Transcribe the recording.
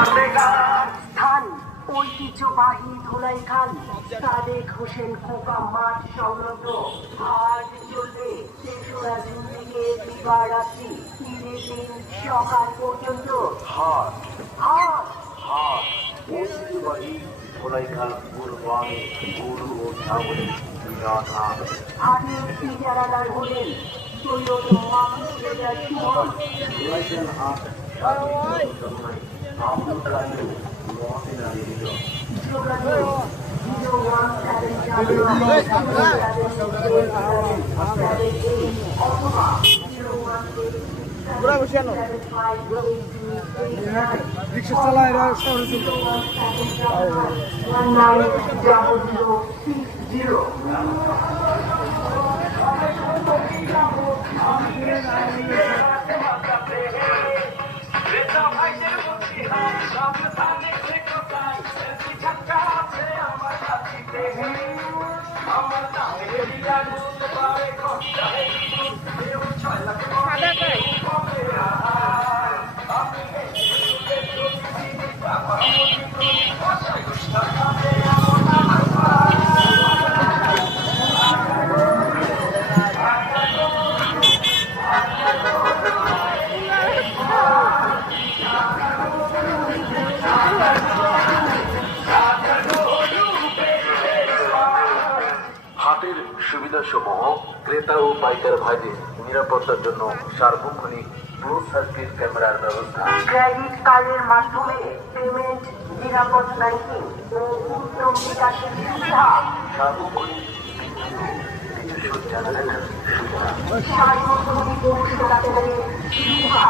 স্থান ঐতিহ্যবাহী ধুলাইখাল সাদেক হোসেন খোকা মাঠ সংলগ্ন। হাট চলবে ৩রা জুন থেকে দিবারাত্রি ৩ দিন সকাল পর্যন্ত। হাট হাট হাট ঐতিহ্যবাহী ধোলাইখাল কুরবানি গরু ও ছাগলের বিরাট হাট। হাটের ইজারাদার হলেন সৈয়দ মাহমুদ রেজা সুমন। ধোলাইখাল হাট আব্দুল কাদের মহসিন আলী লিটন। যোগাযোগ 01777 অথবা 01675 রিক্সা চালায় এরা শহরে চলতে। হাটের সুবিধাসমূহ ক্রেতা ও পাইকার ভাইদের নিরাপত্তার জন্য সার্বক্ষণিক ক্লোজ সার্কিট ক্যামেরার ব্যবস্থা। ক্রেডিট কার্ডের মাধ্যমে পেমেন্ট, নিরাপদ ব্যাংকিং ও উত্তম বিকাশের সুবিধা। সার্বক্ষণিক নিজস্ব চ্যানেলের সুবিধা। সার্বজনীন পরিষেবা সুবিধা।